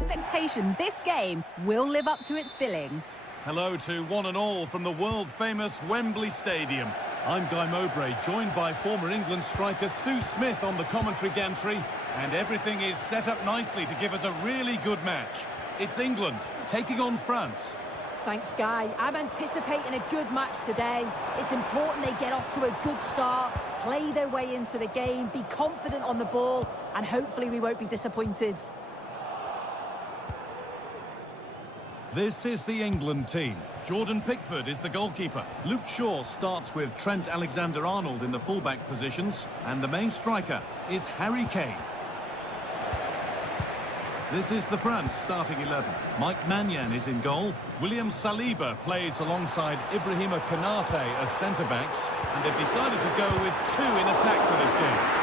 Expectation this game will live up to its billing. Hello to one and all from the world-famous Wembley Stadium. I'm Guy Mowbray, joined by former England striker Sue Smith on the commentary gantry, and everything is set up nicely to give us a really good match. It's England taking on France. Thanks, Guy. I'm anticipating a good match today. It's important they get off to a good start, play their way into the game, be confident on the ball, and hopefully we won't be disappointed. This is the England team. Jordan Pickford is the goalkeeper. Luke Shaw starts with Trent Alexander-Arnold in the fullback positions. And the main striker is Harry Kane. This is the France starting 11. Mike Maignan is in goal. William Saliba plays alongside Ibrahima Konate as centre-backs. And they've decided to go with two in attack for this game.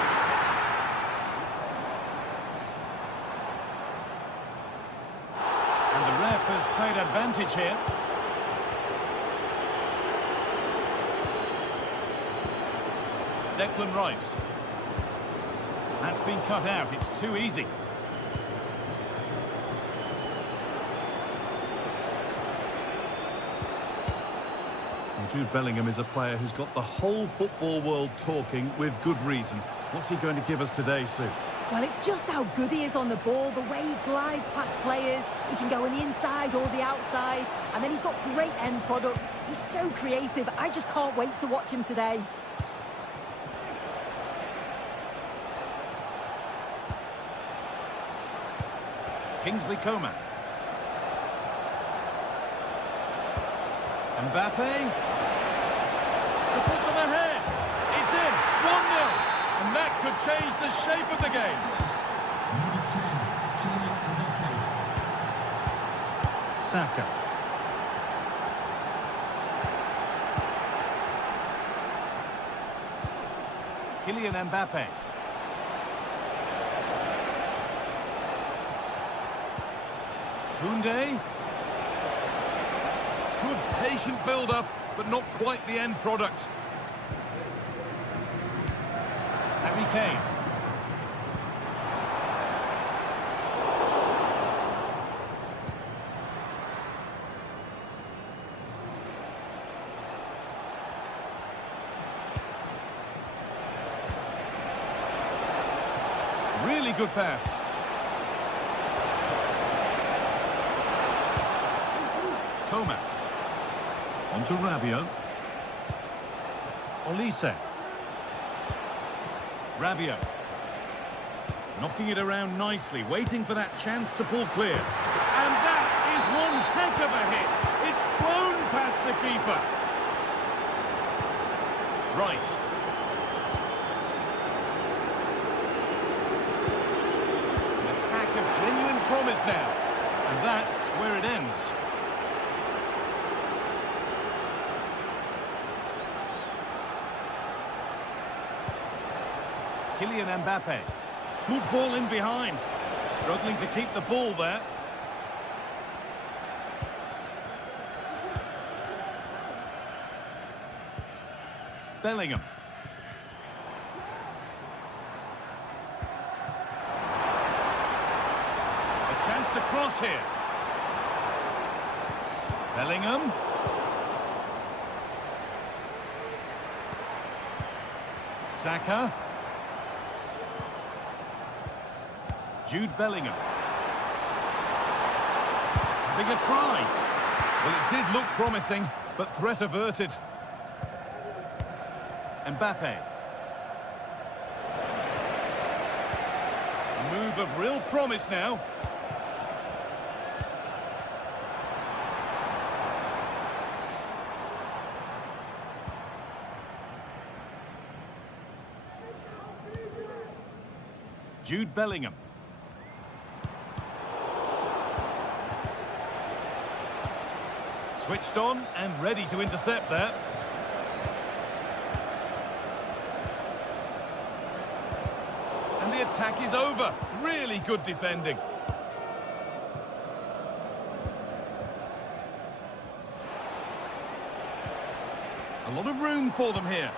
Has played advantage here. Declan Rice. That's been cut out. It's too easy. And Jude Bellingham is a player who's got the whole football world talking with good reason. What's he going to give us today, Sue? Well, it's just how good he is on the ball, the way he glides past players. He can go on the inside or the outside, and then he's got great end product. He's so creative. I just can't wait to watch him today. Kingsley Coman. Mbappe. To put them ahead. It's in. 1-0. And that could change the shape of the game. Saka. Kylian Mbappe. Koundé. Good patient build-up, but not quite the end product. Harry Kane. Really good pass. Coman. On to Rabiot. Olise. Rabiot. Knocking it around nicely, waiting for that chance to pull clear. And that is one heck of a hit. It's flown past the keeper. Rice. An attack of genuine promise now. And that's where it ends. Kylian Mbappe. Good ball in behind. Struggling to keep the ball there. Bellingham. A chance to cross here. Bellingham. Saka. Jude Bellingham. Having a try. Well, it did look promising, but threat averted. Mbappe. A move of real promise now. Jude Bellingham. Switched on and ready to intercept there. And the attack is over. Really good defending. A lot of room for them here.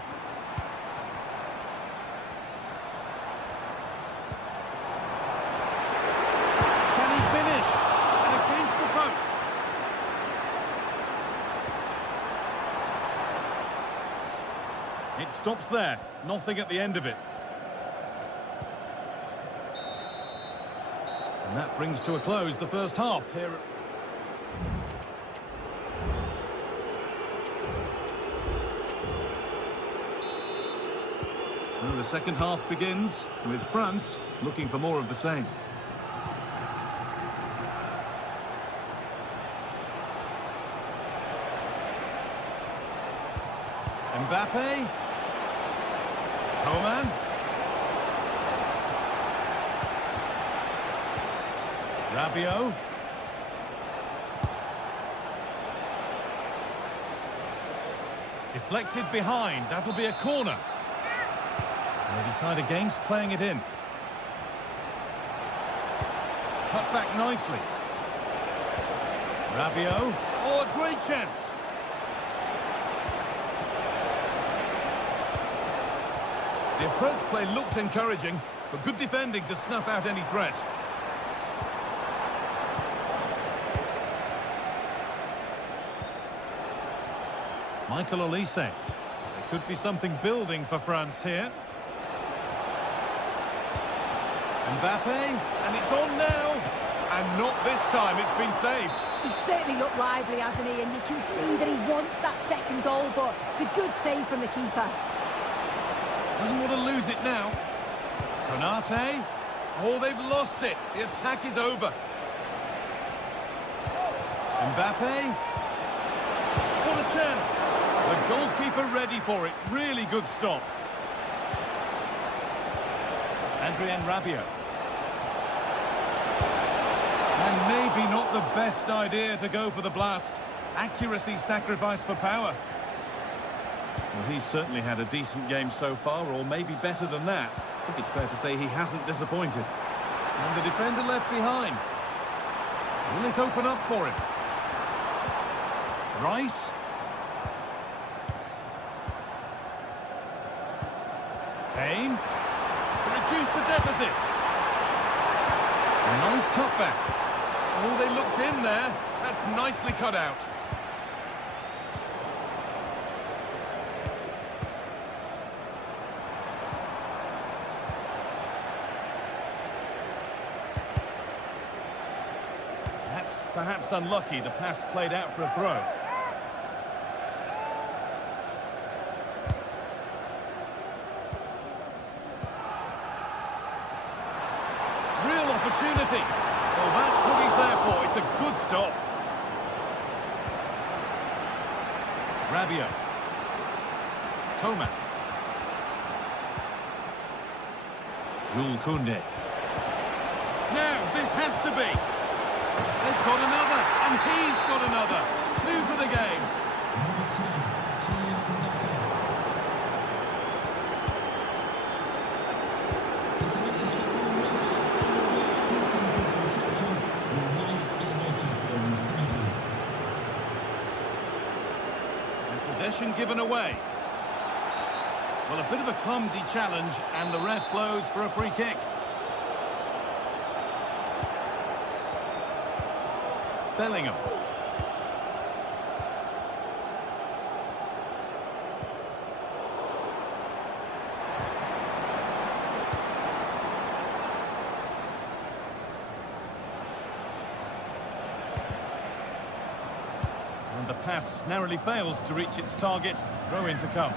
stops there. Nothing at the end of it. And that brings to a close the first half here. So the second half begins with France looking for more of the same. Mbappe. Coman. Rabiot. Deflected behind. That'll be a corner. They decide against playing it in. Cut back nicely. Rabiot. Oh, a great chance. The approach play looked encouraging, but good defending to snuff out any threat. Michael Olise. There could be something building for France here. Mbappe, and it's on now. And not this time, it's been saved. He's certainly looked lively, hasn't he? And you can see that he wants that second goal, but it's a good save from the keeper. Doesn't want to lose it now. Konate. Oh, they've lost it. The attack is over. Mbappe. What a chance. The goalkeeper ready for it. Really good stop. Adrien Rabiot. And maybe not the best idea to go for the blast. Accuracy sacrificed for power. Well, he's certainly had a decent game so far, or maybe better than that. I think it's fair to say he hasn't disappointed. And the defender left behind. Will it open up for him? Rice. Kane. To reduce the deficit. A nice cutback. Oh, they looked in there. That's nicely cut out. That's perhaps unlucky. The pass played out for a throw. Real opportunity. Well, that's what he's there for. It's a good stop. Rabiot. Coman. Jules Koundé. Now, this has to be. They've got another, and he's got another. 2 for the game. Possession given away. Well, a bit of a clumsy challenge, and the ref blows for a free kick. Bellingham. And the pass narrowly fails to reach its target. Throw in to come.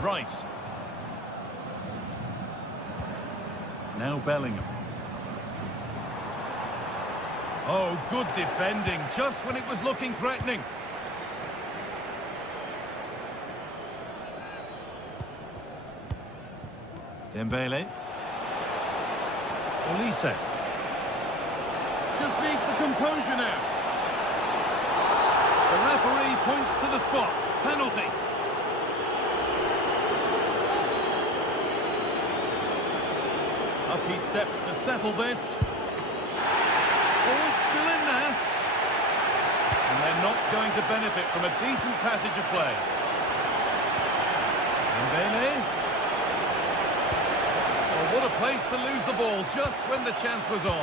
Rice. Now Bellingham. Oh, good defending, just when it was looking threatening. Dembele. Olise. Just needs the composure now. The referee points to the spot. Penalty. Up he steps to settle this. Oh, it's still in there. And they're not going to benefit from a decent passage of play. Dembele. Oh, what a place to lose the ball just when the chance was on.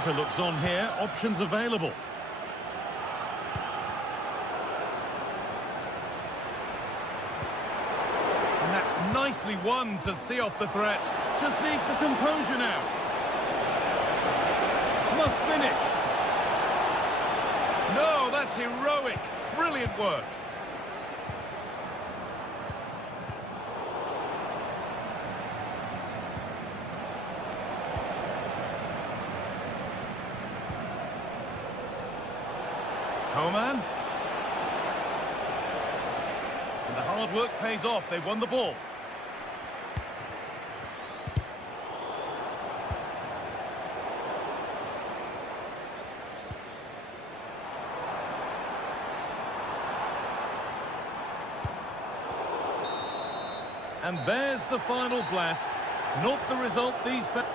counter looks on here. Options available. And that's nicely won to see off the threat. Just needs the composure now. Must finish. No, that's heroic. Brilliant work. Coman. And the hard work pays off. They won the ball. And there's the final blast. Not the result these fans...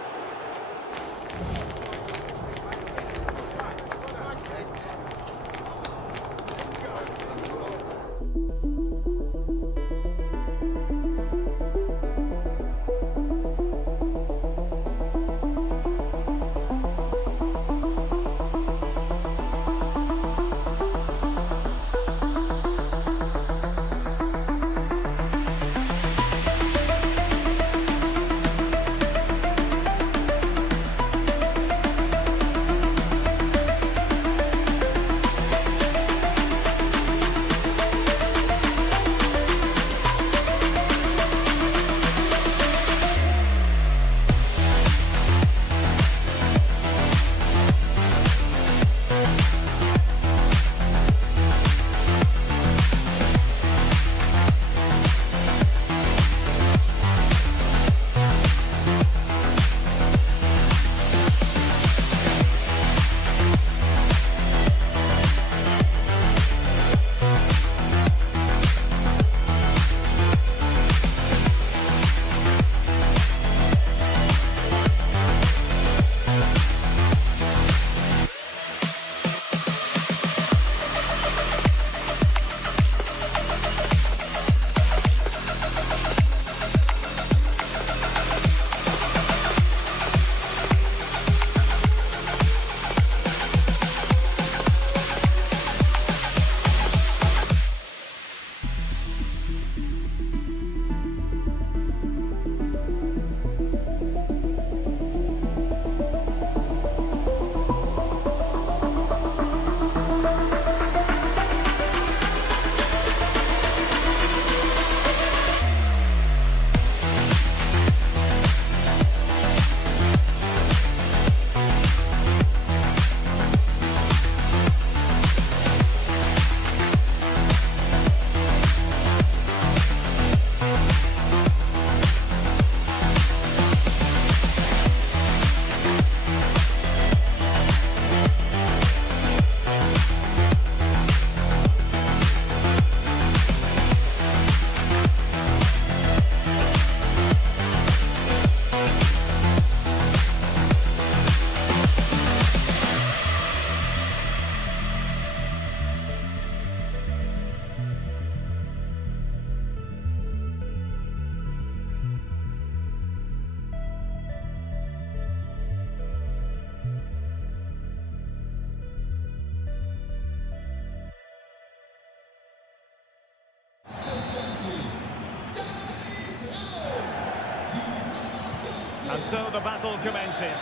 And so the battle commences.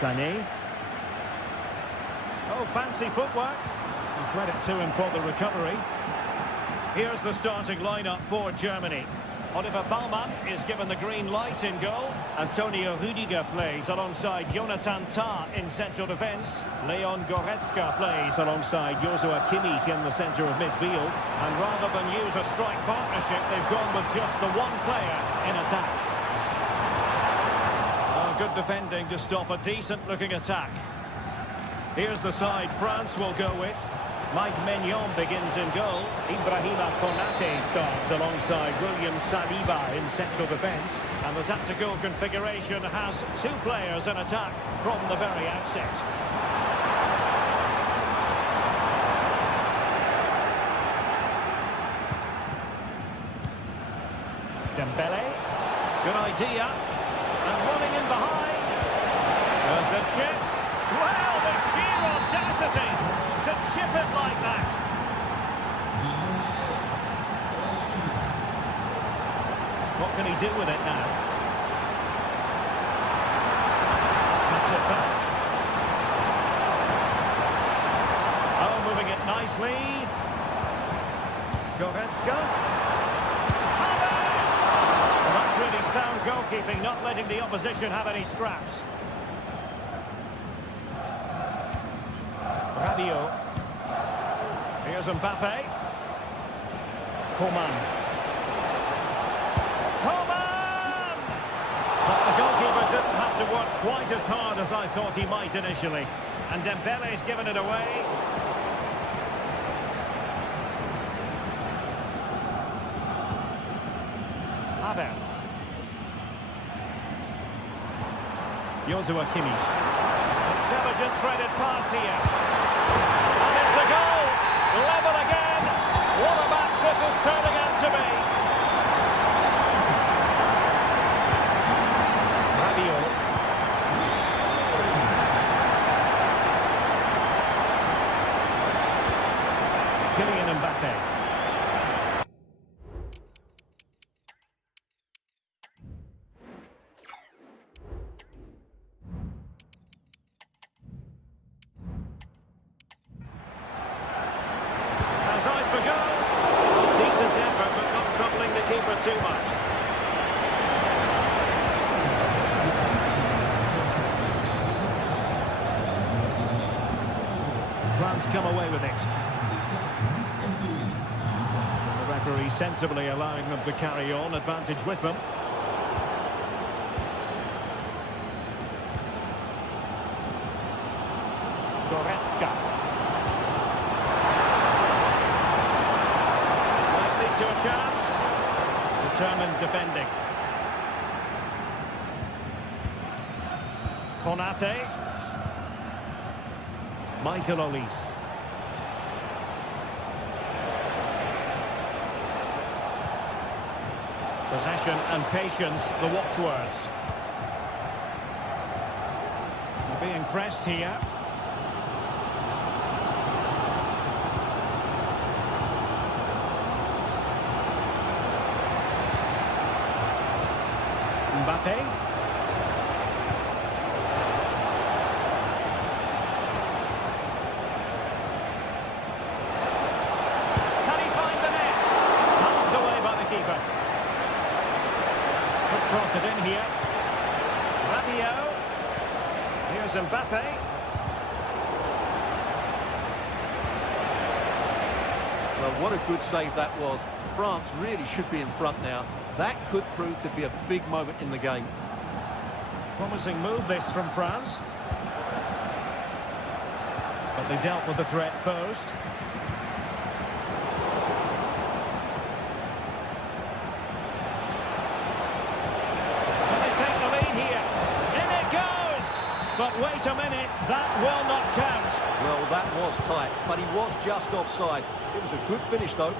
Sané. Oh, fancy footwork. And credit to him for the recovery. Here's the starting lineup for Germany. Oliver Baumann is given the green light in goal. Antonio Rüdiger plays alongside Jonathan Tah in central defence. Leon Goretzka plays alongside Joshua Kimmich in the centre of midfield. And rather than use a strike partnership, they've gone with just the one player in attack. Oh, good defending to stop a decent-looking attack. Here's the side France will go with. Mike Maignan begins in goal. Ibrahima Konate starts alongside William Saliba in central defence. And the tactical configuration has two players in attack from the very outset. idea. And running in behind. There's the chip. Well, the sheer audacity to chip it like that. What can he do with it now? Puts it back. Oh, moving it nicely. Goretzka. Havertz! Well, that's really sound goalkeeping, not letting the opposition have any scraps. Rabiot. Here's Mbappe. Coman. Coman! But the goalkeeper didn't have to work quite as hard as I thought he might initially. And Dembele's given it away. Havertz. Joshua Kimmich. Intelligent threaded pass here. And it's a goal! Level again! What a match this is turning out to be! Rabiot. Kylian Mbappe. Too much. France come away with it. The referee sensibly allowing them to carry on, advantage with them. Goretzka. Might lead to a chance. Determined defending. Konate. Michael Olise. Possession and patience, the watchwords. They're being pressed here. Mbappe. Can he find the net? Knocked away by the keeper. Could cross it in here. Rabiot. Here's Mbappe. Well, what a good save that was. France really should be in front now. That could prove to be a big moment in the game. Promising move this from France. But they dealt with the threat posed. Can they take the lead here? In it goes! But wait a minute, that will not count. Well, that was tight, but he was just offside. It was a good finish, though.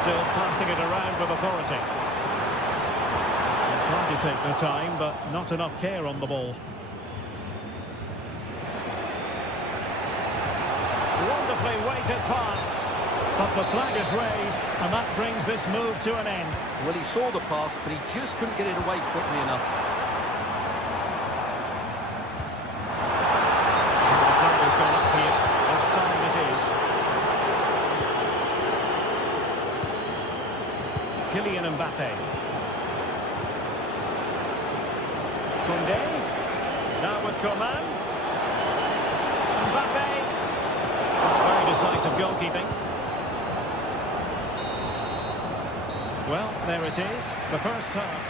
Still passing it around with authority. Trying to take their time, but not enough care on the ball. Wonderfully weighted pass. But the flag is raised, and that brings this move to an end. Well, he saw the pass, but he just couldn't get it away quickly enough. The flag has gone up here. Offside it is. Kylian Mbappe. Koundé. Now with Coman. Mbappe. That's very decisive goalkeeping. Well, there it is. The first half.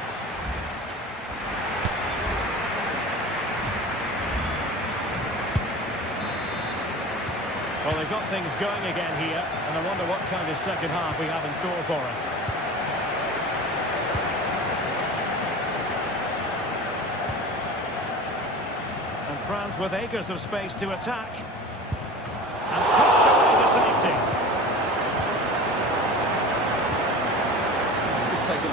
Well, they've got things going again here, and I wonder what kind of second half we have in store for us. And France with acres of space to attack. And pushed away to safety. Just take a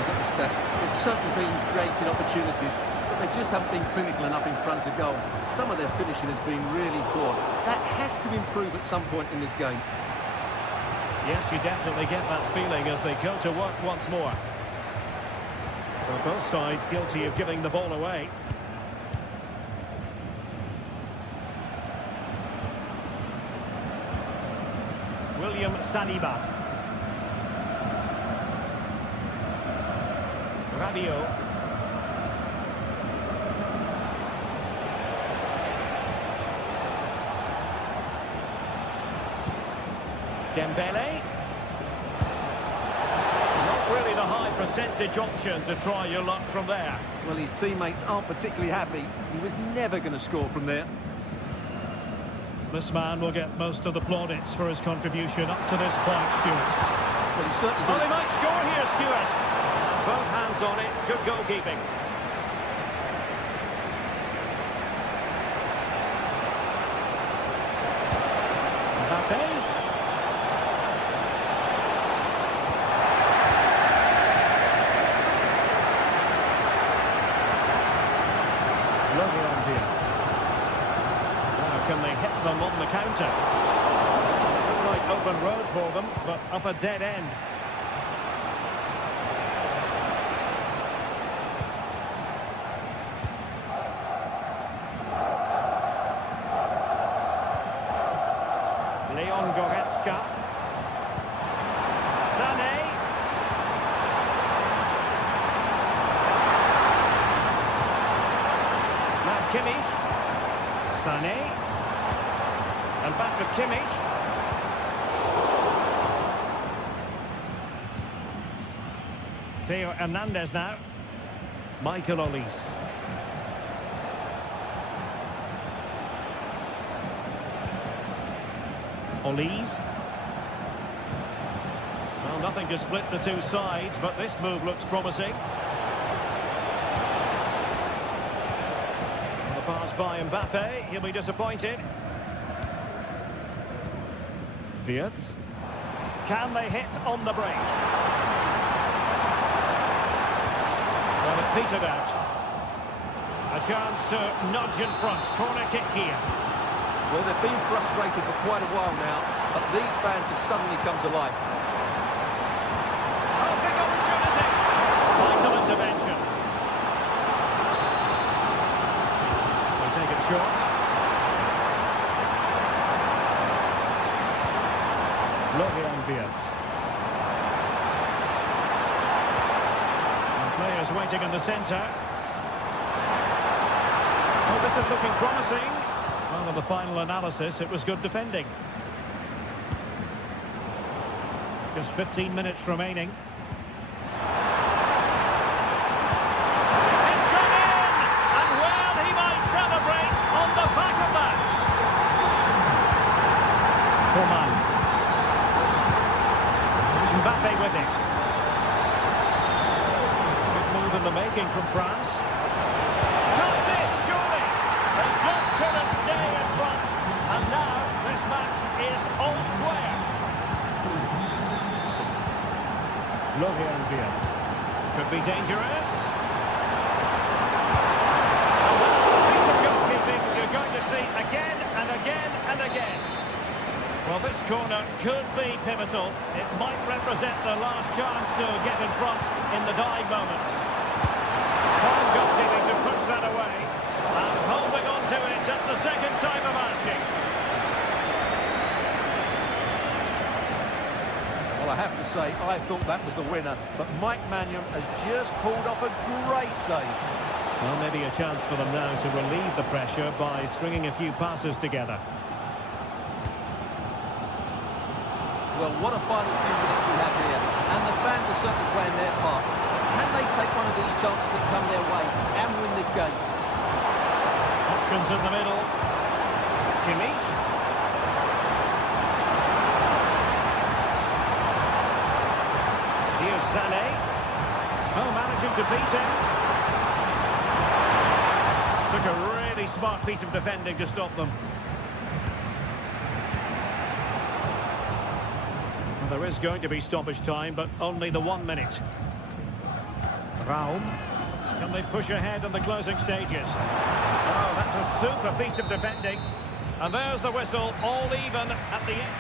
They've certainly been creating opportunities, but they just haven't been clinical enough in front of goal. Some of their finishing has been really poor. That has to improve at some point in this game. Yes, you definitely get that feeling as they go to work once more. Well, both sides guilty of giving the ball away. William Saliba. Rabiot. Dembele. Not really the high percentage option to try your luck from there. Well, his teammates aren't particularly happy. He was never going to score from there. This man will get most of the plaudits for his contribution up to this point, Stuart. Well, he certainly Oh, did. they might score here, Stuart. Both hands on it. Good goalkeeping. Mbappe. Now, can they hit them on the counter? Looked like open road for them, but up a dead end. Leon Goretzka. Sané. Now Kimmich. Sané. And back with Kimmich. Theo Hernandez now. Michael Olise. Olise. Well, nothing to split the two sides, but this move looks promising. The pass by Mbappe, he'll be disappointed. Wirtz. Can they hit on the break? Well, it petered out. A chance to nudge in front. Corner kick here. Well, they've been frustrated for quite a while now, but these fans have suddenly come to life. Oh, big opportunity. Vital intervention. They take it short. Florian Wirtz. And players waiting in the centre. Oh, this is looking promising. Well, in the final analysis, it was good defending. Just 15 minutes remaining. It's gone in! And well, he might celebrate on the back of that. Coman. Mbappe with it. Good move in the making from France. Not this, surely! They just couldn't stay in front. And now this match is all square. Florian Wirtz. Could be dangerous. A piece of goalkeeping you're going to see again and again and again. Well, this corner could be pivotal. It might represent the last chance to get in front in the dying moments. Fine goalkeeping to push that away. And holding on to it at the second time of asking. Well, I have to say, I thought that was the winner, but Mike Maignan has just pulled off a great save. Well, maybe a chance for them now to relieve the pressure by stringing a few passes together. Well, what a final few minutes we have here, and the fans are certainly playing their part. Can they take one of these chances that come their way and win this game? Options in the middle. Kimmich. Here's Sané. Oh, managing to beat him. Took a really smart piece of defending to stop them. Well, there is going to be stoppage time, but only the 1 minute. Raum. Can they push ahead in the closing stages? Oh, that's a super piece of defending. And there's the whistle, all even at the end.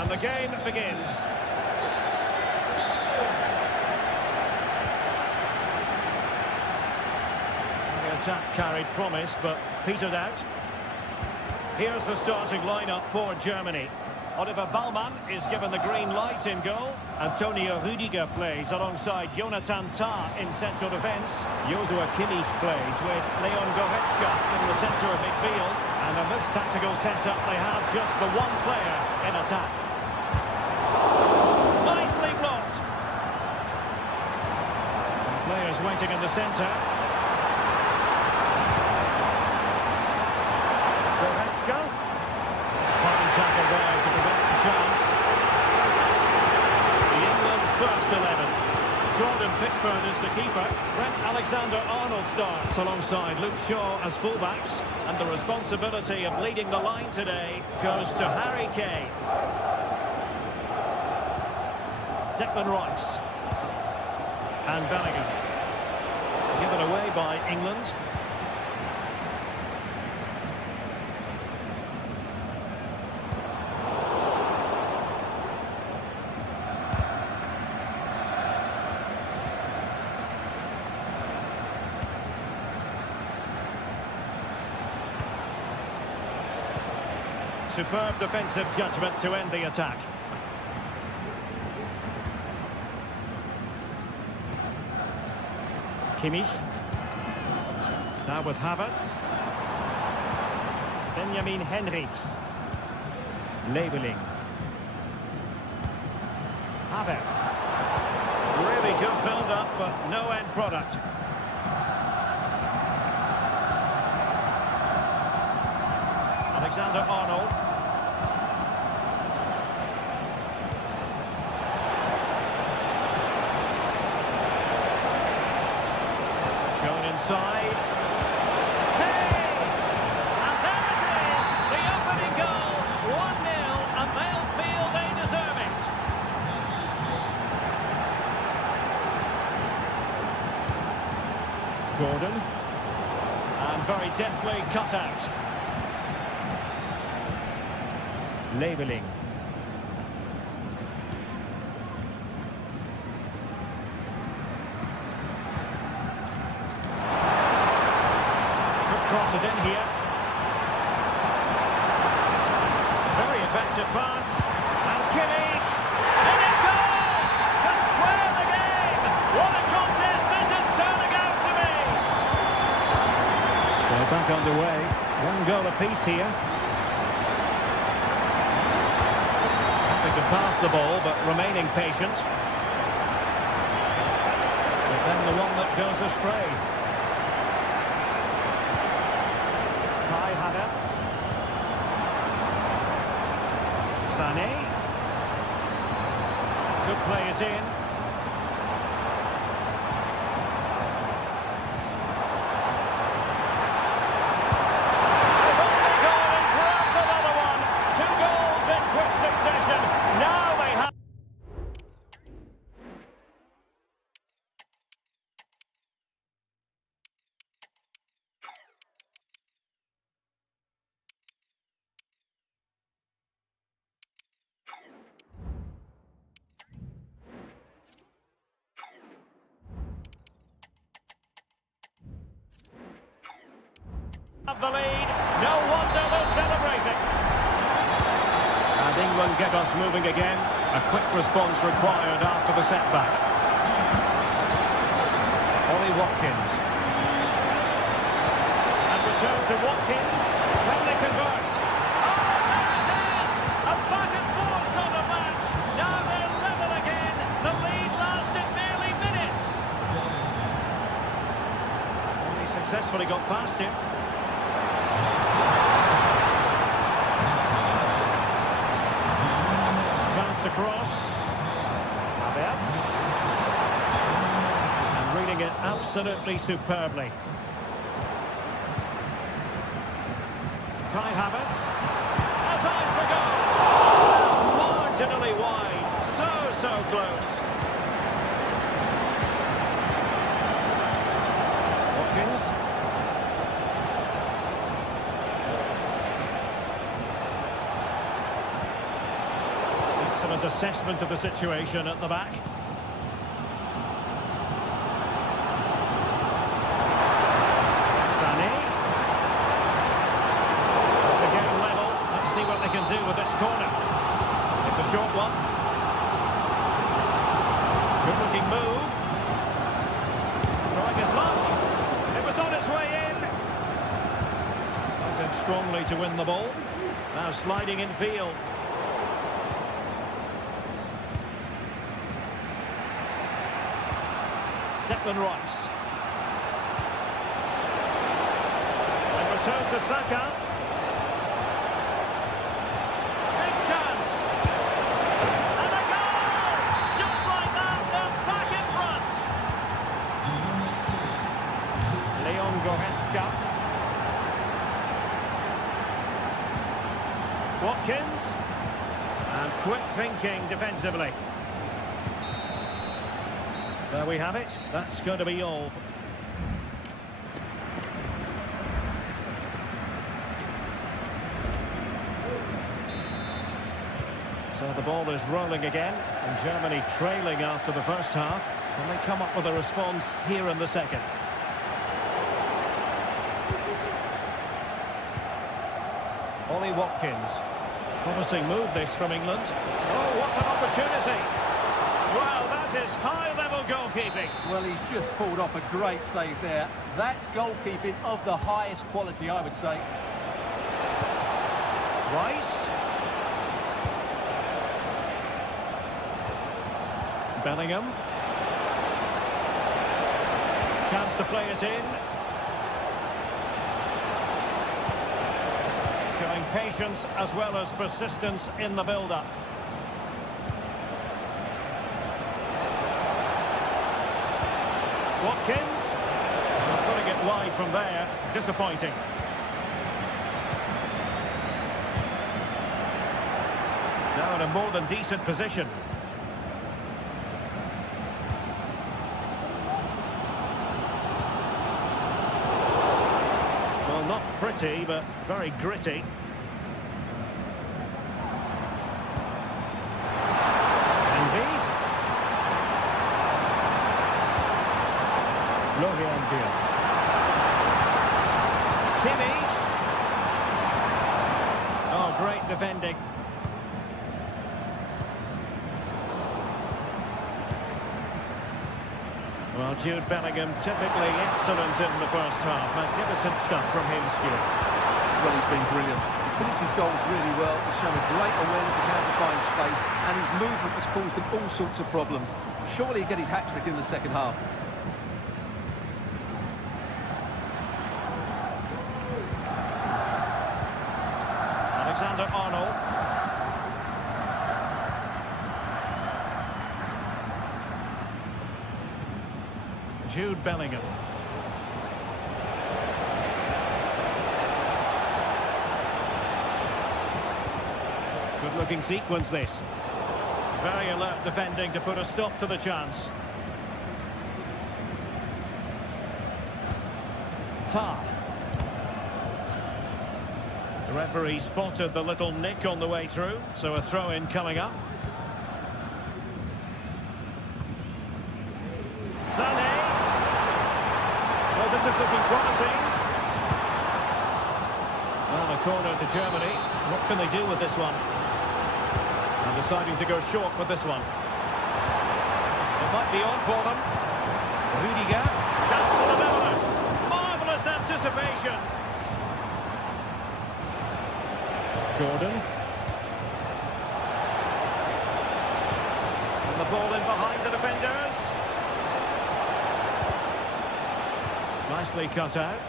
And the game begins. The attack carried promise, but petered out. Here's the starting lineup for Germany. Oliver Baumann is given the green light in goal. Antonio Rüdiger plays alongside Jonathan Tah in central defence. Joshua Kimmich plays with Leon Goretzka in the centre of midfield. And in this tactical setup, they have just the one player in attack. Nicely blocked. And players waiting in the centre. Goretzka. Fine tackle there to prevent the chance. The England first 11. Jordan Pickford is the keeper. Trent Alexander-Arnold starts alongside Luke Shaw as fullbacks. And the responsibility of leading the line today goes to Harry Kane. Declan Rice. And Bellingham. Given away by England. Superb defensive judgment to end the attack. Kimmich. Now with Havertz. Benjamin Henrichs. Labeling. Havertz. Really good build-up, but no end product. Alexander-Arnold. inside. Hey! And there it is! The opening goal! 1-0, and they'll feel they deserve it. Gordon. And very deftly cut out. Labeling. Could cross it in here. Very effective pass. And Kimmich. And it goes! To square the game! What a contest this is turning out to be! They're back underway. 1 goal apiece here. To pass the ball, but remaining patient. But then the one that goes astray. Kai Havertz. Sané. Could play it in. The lead, no wonder they're celebrating. And England get us moving again. A quick response required after the setback. Ollie Watkins. And return to Watkins. Can they convert? Oh, there it is! A back and forth on the match. Now they're level again. The lead lasted nearly minutes. He successfully got past him. To cross. Havertz. And reading it absolutely superbly. Kai Havertz. Has eyes for goal. Marginally wide. So close. Watkins. Excellent assessment of the situation at the back. Sané. The game level. Let's see what they can do with this corner. It's a short one. Good looking move. Trying his luck. It was on its way in. Acted strongly to win the ball. Now sliding in field. Declan Rice. And return to Saka. Big chance. And a goal! Just like that, they're back in front. Leon Goretzka. Watkins. And quick thinking defensively. There we have it. That's going to be all. So the ball is rolling again, and Germany trailing after the first half. Can they come up with a response here in the second? Ollie Watkins. Promising move this from England. Oh, what an opportunity! Well, that is high-level goalkeeping. Well, he's just pulled off a great save there. That's goalkeeping of the highest quality, I would say. Rice. Bellingham. Chance to play it in. Showing patience as well as persistence in the build-up. Watkins. Putting it from there, disappointing. Now in a more than decent position. Well, not pretty, but very gritty. Kimmich. Oh, great defending. Well, Jude Bellingham, typically excellent in the first half. Magnificent stuff from him, Stuart. Well, he's been brilliant. He finished his goals really well. He's shown a great awareness of how to find space, and his movement has caused them all sorts of problems. Surely he'll get his hat-trick in the second half. Arnold. Jude Bellingham. Good-looking sequence, this. Very alert defending to put a stop to the chance. Tar. The referee spotted the little nick on the way through, so a throw-in coming up. Sané. Well, this is looking promising. Well, a corner to Germany. What can they do with this one? And deciding to go short with this one. It might be on for them. Rudiger. Chance for the leveller. Marvellous anticipation. Gordon. And the ball in behind the defenders. Nicely cut out.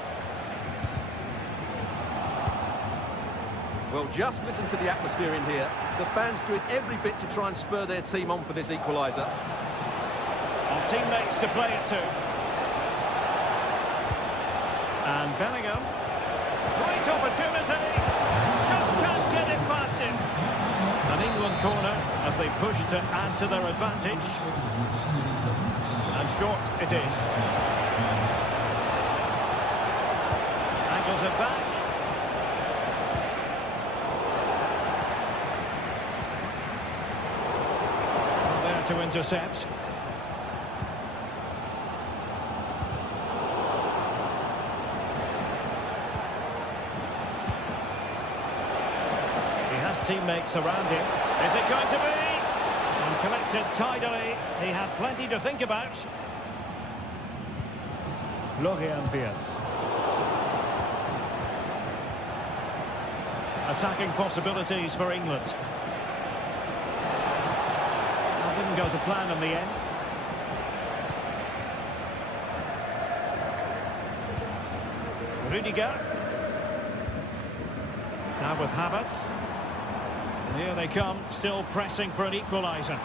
Well, just listen to the atmosphere in here. The fans doing every bit to try and spur their team on for this equaliser. And teammates to play it to. And Bellingham. Great opportunity. Just can't get it past him. An England corner as they push to add to their advantage. And short it is. Angles it back. Well, there to intercept. Teammates around him. Is it going to be? And collected tidily. He had plenty to think about. Florian Wirtz. Attacking possibilities for England. That didn't go to plan in the end. Rudiger. Now with Havertz. Here they come, still pressing for an equaliser.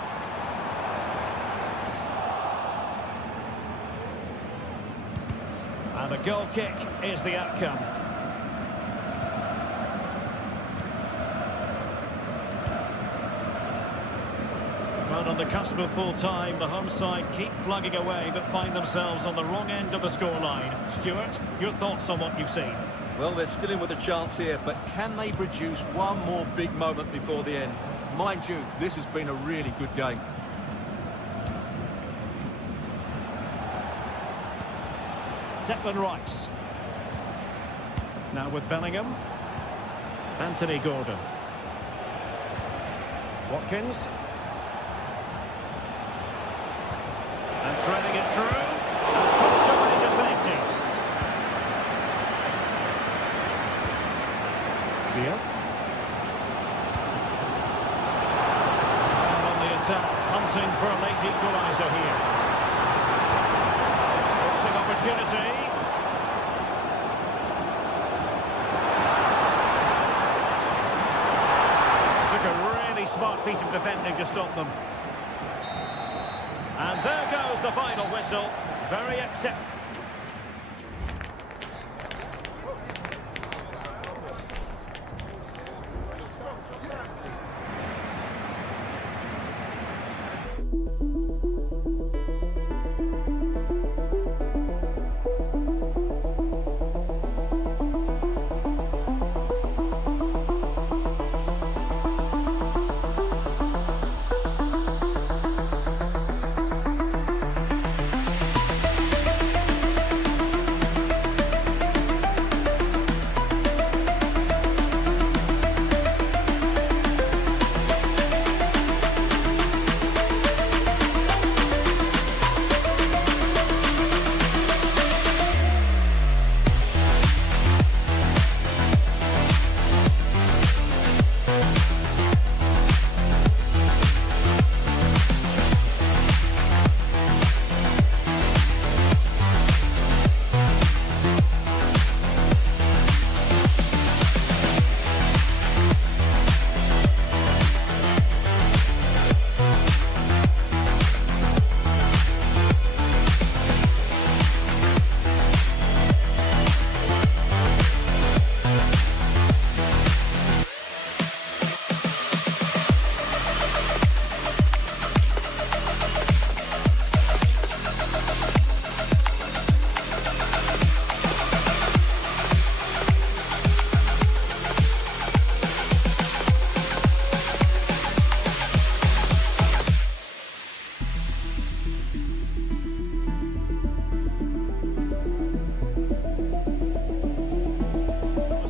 And the goal kick is the outcome. Well, on the cusp of full time, the home side keep plugging away but find themselves on the wrong end of the scoreline. Stuart, your thoughts on what you've seen? Well, they're still in with a chance here, but can they produce one more big moment before the end? Mind you, this has been a really good game. Declan Rice. Now with Bellingham. Anthony Gordon. Watkins. And threading it through. And pushed away to safety. Wirtz. And on the attack, hunting for a late equaliser here. Forcing opportunity. Took a really smart piece of defending to stop them. And there goes the final whistle. Very accept.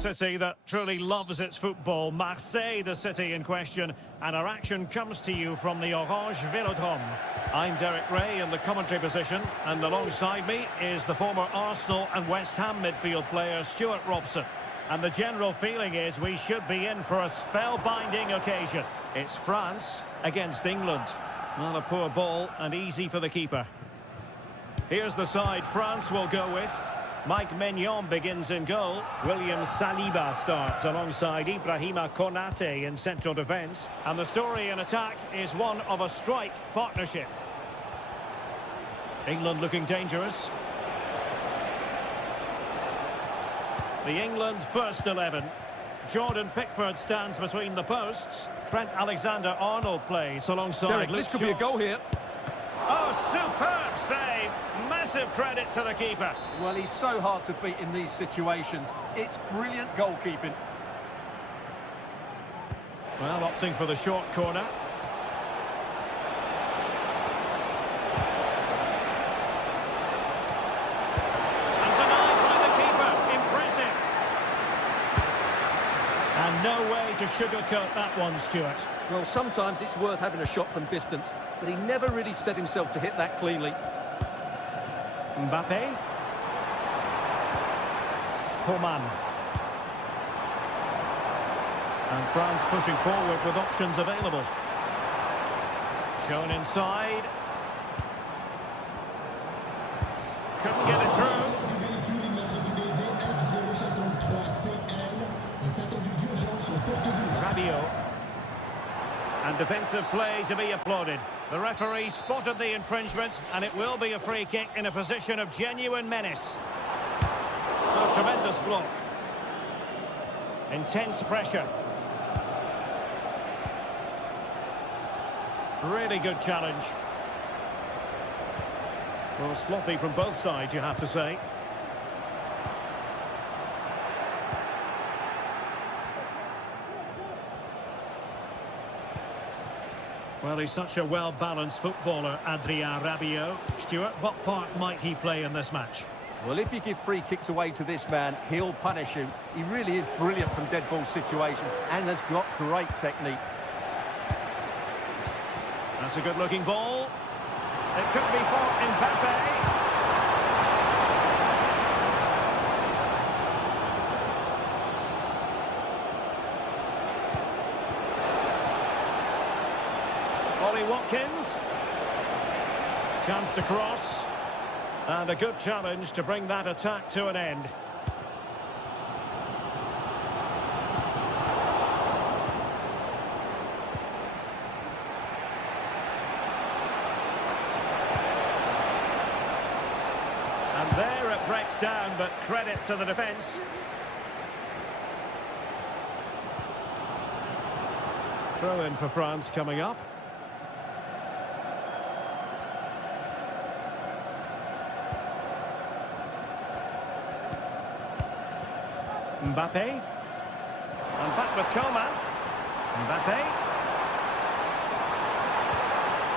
city that truly loves its football. Marseille, the city in question. And our action comes to you from the Orange Vélodrome. I'm Derek Ray in the commentary position. And alongside me is the former Arsenal and West Ham midfield player Stuart Robson. And the general feeling is we should be in for a spellbinding occasion. It's France against England. Not a poor ball and easy for the keeper. Here's the side France will go with. Mike Maignan begins in goal. William Saliba starts alongside Ibrahima Konate in central defence. And the story in attack is one of a strike partnership. England looking dangerous. The England first 11. Jordan Pickford stands between the posts. Trent Alexander-Arnold plays alongside Derek, Luke this could be a goal here. Oh, superb save. Massive credit to the keeper. Well, he's so hard to beat in these situations. It's brilliant goalkeeping. Well, opting for the short corner. And denied by the keeper. Impressive. And no way to sugarcoat that one, Stuart. Well, sometimes it's worth having a shot from distance, but he never really set himself to hit that cleanly. Mbappe. Coman. And France pushing forward with options available. Shown inside. Couldn't get it through. Rabiot. And defensive play to be applauded. The referee spotted the infringement, and it will be a free kick in a position of genuine menace. A tremendous block. Intense pressure. Really good challenge. Well, sloppy from both sides, you have to say. Well, he's such a well-balanced footballer, Adrien Rabiot. Stuart, what part might he play in this match? Well, if you give free kicks away to this man, he'll punish you. He really is brilliant from dead ball situations and has got great technique. That's a good-looking ball. It could be for Mbappe. Watkins. Chance to cross. And a good challenge to bring that attack to an end. And there it breaks down, but credit to the defence. Throw in for France coming up. Mbappe. And back with Coman. Mbappe.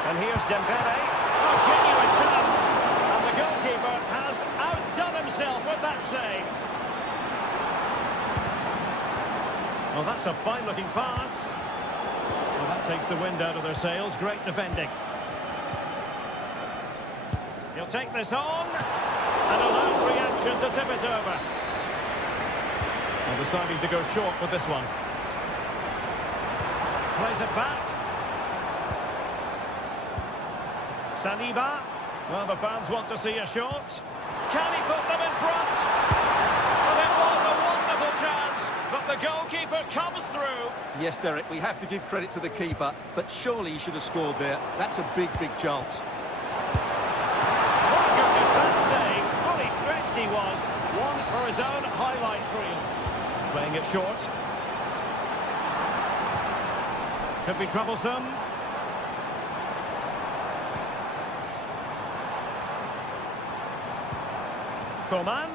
And here's Dembele. A genuine chance. And the goalkeeper has outdone himself with that save. Well, that's a fine-looking pass. Well, that takes the wind out of their sails. Great defending. He'll take this on. And a loud reaction to tip it over. And deciding to go short with this one. Plays it back. Saliba. Well, the fans want to see a shot. Can he put them in front? Well, it was a wonderful chance, but the goalkeeper comes through. Yes, Derek, we have to give credit to the keeper, but surely he should have scored there. That's a big, big chance. What goodness that save. Fully stretched he was. One for his own highlights reel. Playing it short. Could be troublesome. Coman.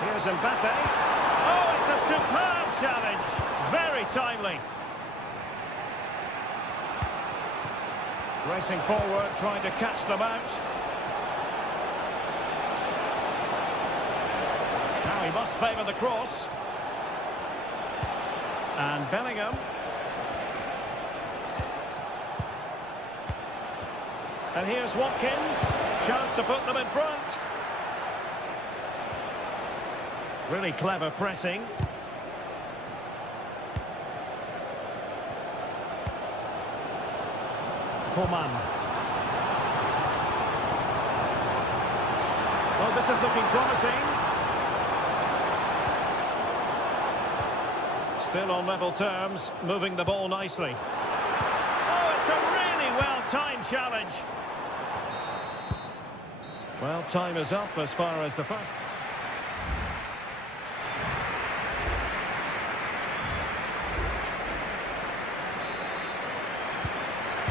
Here's Mbappe. Oh, it's a superb challenge. Very timely. Racing forward, trying to catch them out. Now he must favour the cross. And Bellingham. And here's Watkins. Chance to put them in front. Really clever pressing. Coman. Oh, this is looking promising. Still on level terms, moving the ball nicely. Oh, it's a really well-timed challenge. Well, time is up as far as the first.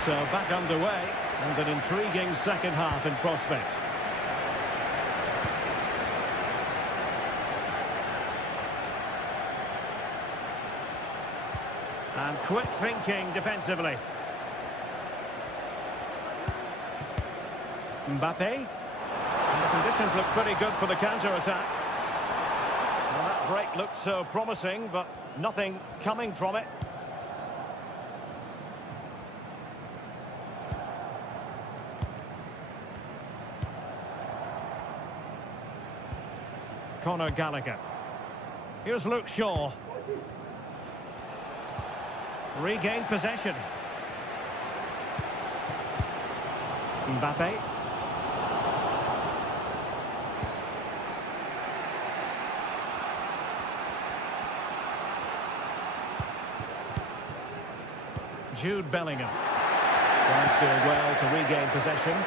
So back underway, and an intriguing second half in prospect. And quick thinking defensively. Mbappe. And the conditions look pretty good for the counter-attack. Well, that break looked so promising, but nothing coming from it. Conor Gallagher. Here's Luke Shaw. Regained possession. Mbappe. Jude Bellingham. Tries doing well to regain possession.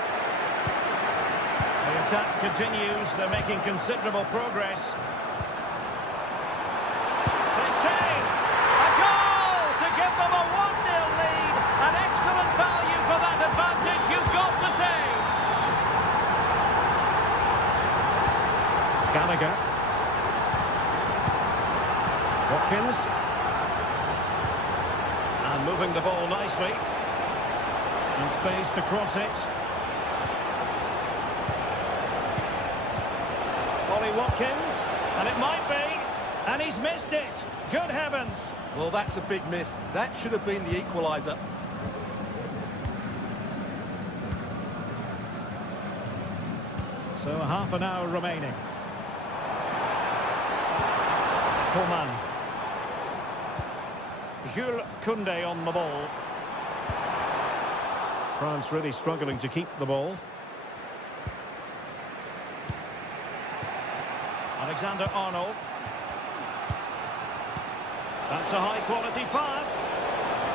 The attack continues. They're making considerable progress. Takes aim. A goal to give them a 1-0 lead. An excellent value for that advantage, you've got to say. Gallagher. Watkins. And moving the ball nicely. In space to cross it. Watkins, and it might be, and he's missed it. Good heavens. Well, that's a big miss. That should have been the equaliser. So half an hour remaining. Coman. Jules Koundé on the ball. France really struggling to keep the ball. Alexander-Arnold. That's a high-quality pass.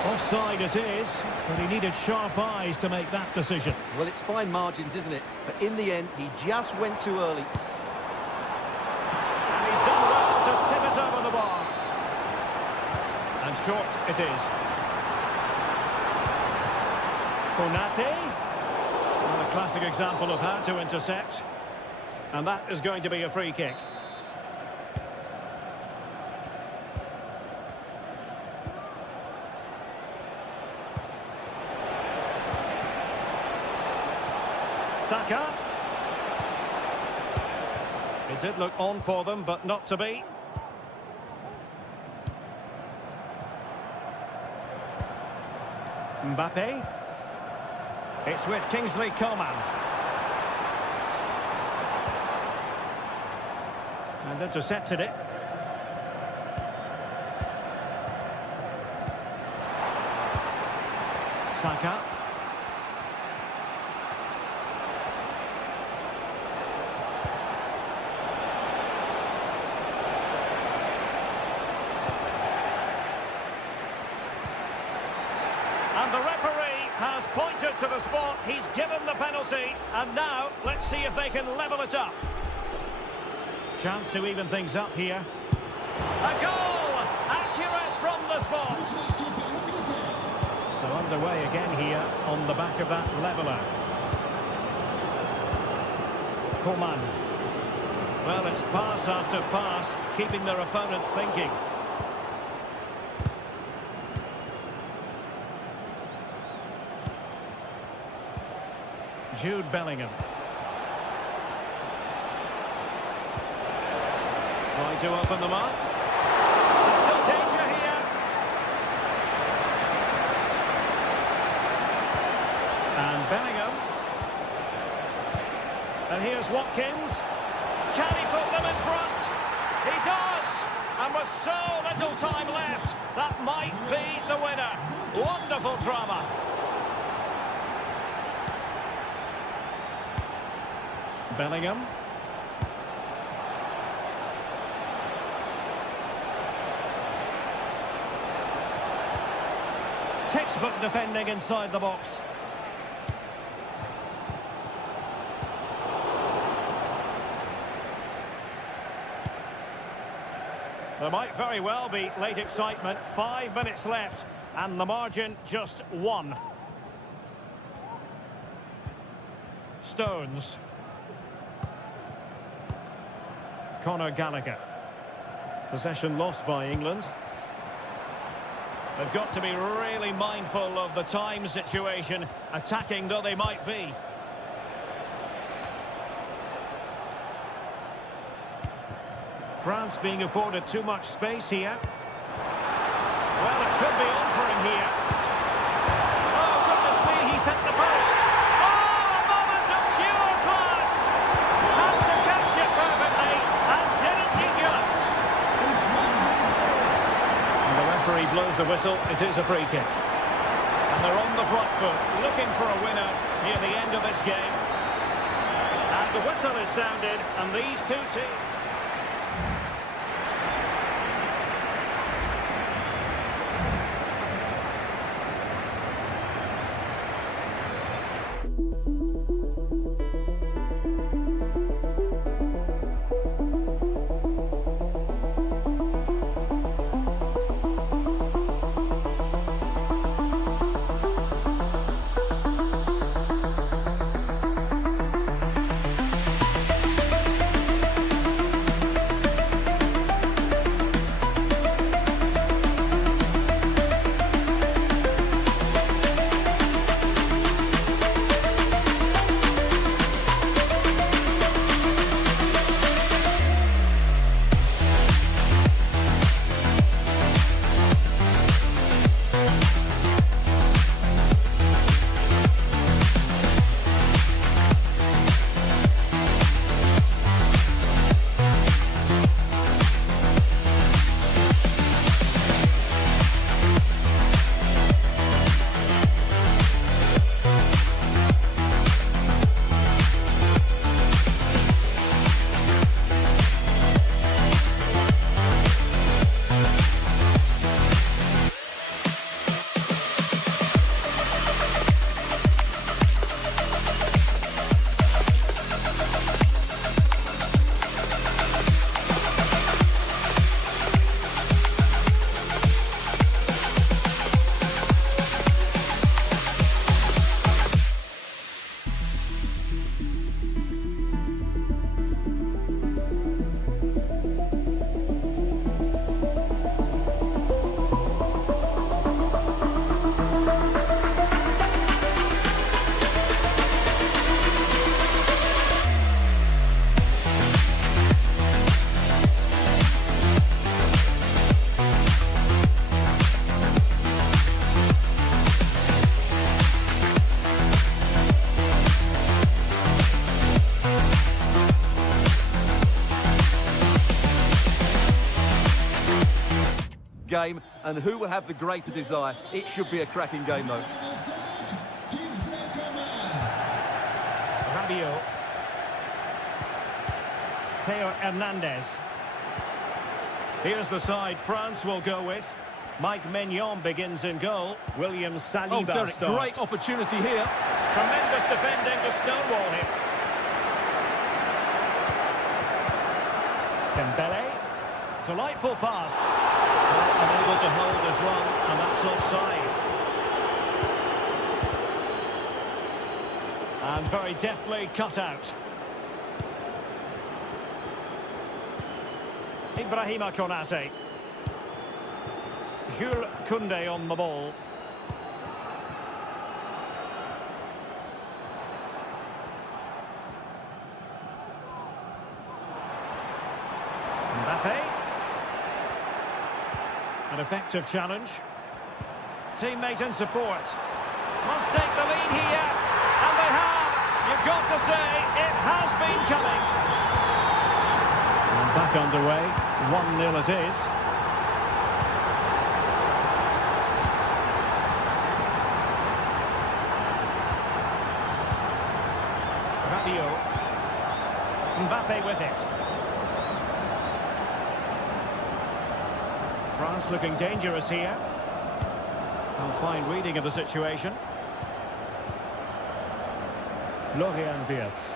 Offside it is, but he needed sharp eyes to make that decision. Well, it's fine margins, isn't it? But in the end, he just went too early. And he's done well to tip it over the bar. And short it is. Konate. Well, a classic example of how to intercept. And that is going to be a free kick. Saka. It did look on for them, but not to be. Mbappe. It's with Kingsley Coman. And intercepted it. Saka. And the referee has pointed to the spot. He's given the penalty. And now, let's see if they can level it up. Chance to even things up here. A goal! Accurate from the spot. So underway again here on the back of that leveller. Coman. Well, it's pass after pass, keeping their opponents thinking. Jude Bellingham. Trying to open them up. There's still danger here. Bellingham. And here's Watkins. Can he put them in front? He does! And with so little time left, that might be the winner. Wonderful drama. Bellingham. Textbook defending inside the box. There might very well be late excitement. 5 minutes left, and the margin just 1. Stones. Conor Gallagher. Possession lost by England. They've got to be really mindful of the time situation, attacking though they might be. France being afforded too much space here. Well, it could be on for him here. Oh, goodness me, he's hit the post. Oh, a moment of pure class. Had to catch it perfectly, and didn't he just? And the referee blows the whistle. It is a free kick. And they're on the front foot, looking for a winner near the end of this game. And the whistle is sounded, and these two teams... game, and who will have the greater desire? It should be a cracking game, though. Rabiot. Theo Hernandez. Here's the side France will go with. Mike Maignan begins in goal. William Saliba Oh, Derek, starts. great opportunity here. Tremendous defending to stonewall him. Dembele. Delightful pass. Unable to hold his run, and that's offside. And very deftly cut out. Ibrahima Konate. Jules Koundé on the ball. Mbappe. An effective challenge. Teammate and support. Must take the lead here. And You've got to say, it has been coming. And back underway, 1-0 it is. Rabiot. Mbappe with it. France looking dangerous here. A fine reading of the situation. Florian Wirtz.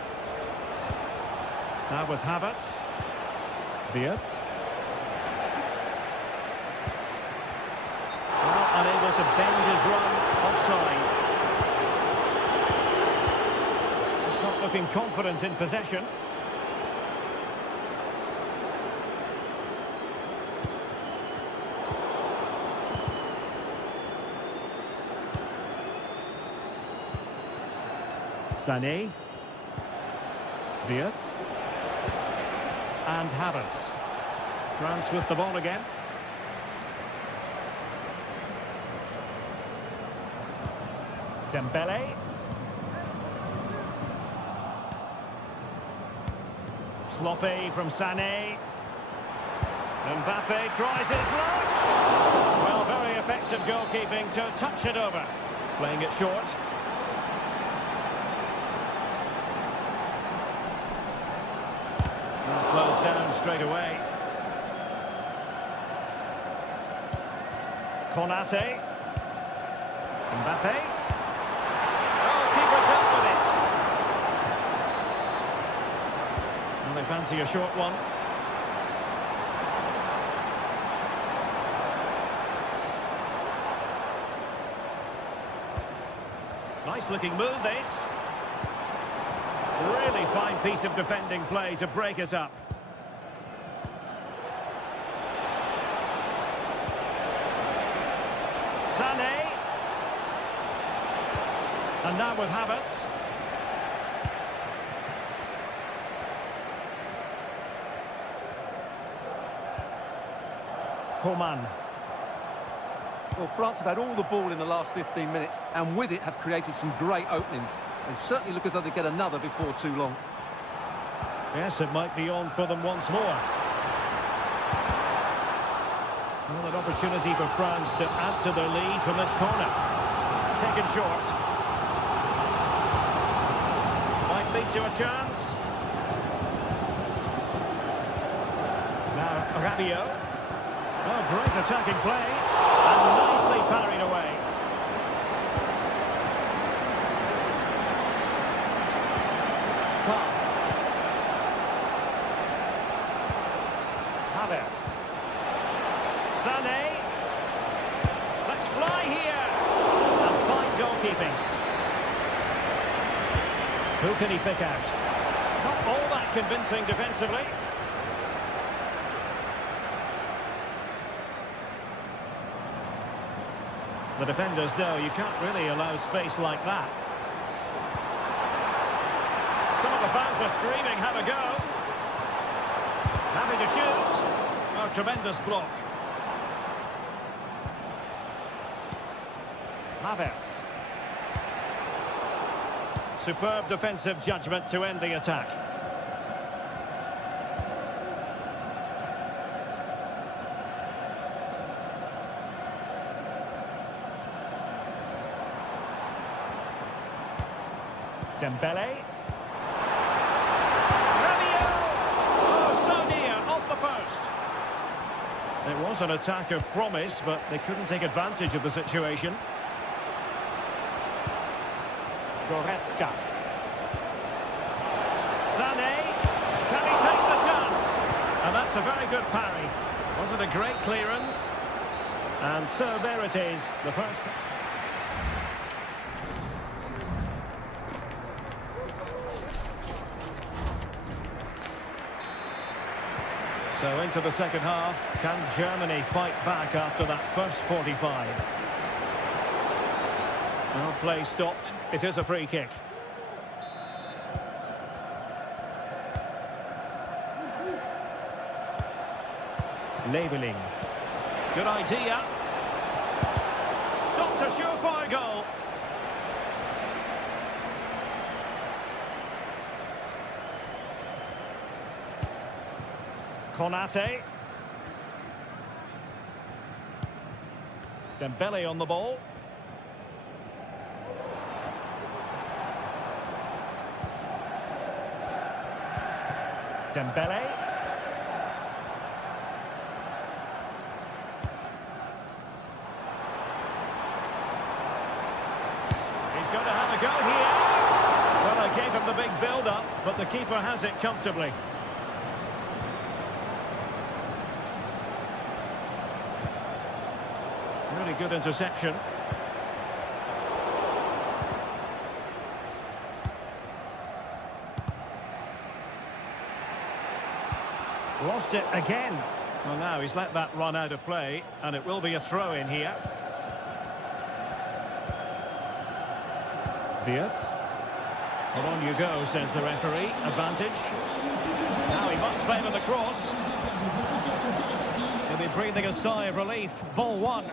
Now with Havertz. Wirtz. Well, unable to bend his run offside. Just not looking confident in possession. Sané, Wirtz, and Havertz. France with the ball again. Dembele. Sloppy from Sané. Mbappe tries his luck. Well, very effective goalkeeping to touch it over. Playing it short. Closed down straight away. Konate. Mbappe. Oh, keeper dealt with it. And they fancy a short one. Nice looking move this. Really fine piece of defending play to break us up. Sané. And now with Havertz. Coman. Well, France have had all the ball in the last 15 minutes and with it have created some great openings. They certainly look as though they get another before too long. Yes, it might be on for them once more. Well, an opportunity for France to add to their lead from this corner. Taken short. Might lead to a chance. Now, Rabiot. Oh, great attacking play. And nicely parried away. Top. Havertz. Sané. Let's fly here. And fine goalkeeping. Who can he pick out? Not all that convincing defensively. The defenders know you can't really allow space like that. Some of the fans are screaming, have a go. Happy to shoot. Oh, tremendous block. Havertz. Superb defensive judgment to end the attack. Dembele. Rabiot! Oh, so near, off the post. It was an attack of promise, but they couldn't take advantage of the situation. Goretzka. Sané. Can he take the chance? And that's a very good parry. Was it a great clearance? And so there it is, the first... So into the second half, can Germany fight back after that first 45? Well, play stopped. It is a free kick. Labeling. Good idea. Stopped a surefire goal. Konate. Dembele on the ball. Dembele. He's going to have a go here. Well, I gave him the big build-up, but the keeper has it comfortably. Really good interception. Lost it again. Well, now he's let that run out of play, and it will be a throw-in here. Wirtz. Well, on you go, says the referee. Advantage. Now he must favour the cross. He'll be breathing a sigh of relief. Ball one.